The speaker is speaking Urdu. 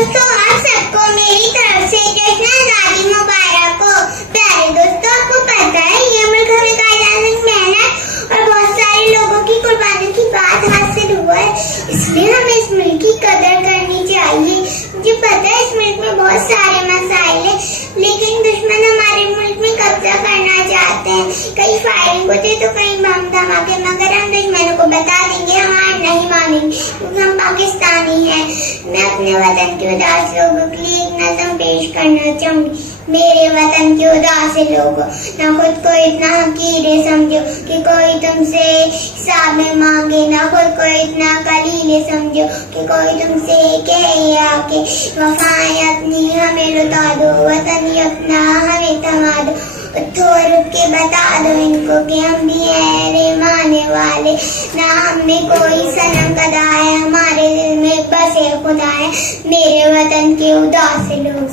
دوستوں، آپ سب کو میری طرف سے جشن آزادی مبارک ہو۔ پیارے دوستوں، آپ کو پتہ ہے یہ ملک ہمیں قائدانہ محنت اور بہت سارے لوگوں کی قربانیوں کی بعد حاصل ہوا ہے، اس لیے ہمیں اس ملک کی قدر کرنی چاہیے۔ مجھے پتہ ہے اس ملک میں بہت سارے مسائل ہیں، لیکن دشمن ہمارے ملک میں قبضہ کرنا چاہتے ہیں۔ کئی فائرنگ ہوتی ہے تو کئی بم دھماکے، مگر ہم دشمنوں کو بتا دیں گے، ہمارا نہیں مانیں گے کیونکہ ہم پاکستانی ہیں۔ میں اپنے وطن کے اداس لوگوں کے لیے ایک نظم پیش کرنا چاہوں گی۔ میرے وطن کے اداس لوگوں، نہ خود کو اتنا حقیر سمجھو کہ کوئی تم سے حساب مانگے، نہ خود کو اتنا قلیل سمجھو کہ کوئی تم سے کہے آ کے وفائیں اپنی ہمیں لٹا دو، وطن ہی اپنا ہمیں تھما دو۔ اٹھو اور اٹھ کے بتا دو ان کو کہ ہم بھی ہیں رے مانے والے، نہ ہم میں کوئی صنم قدا ہے، ہمارے دل میں بسے خدا ہے۔ میرے وطن کے اداس لوگ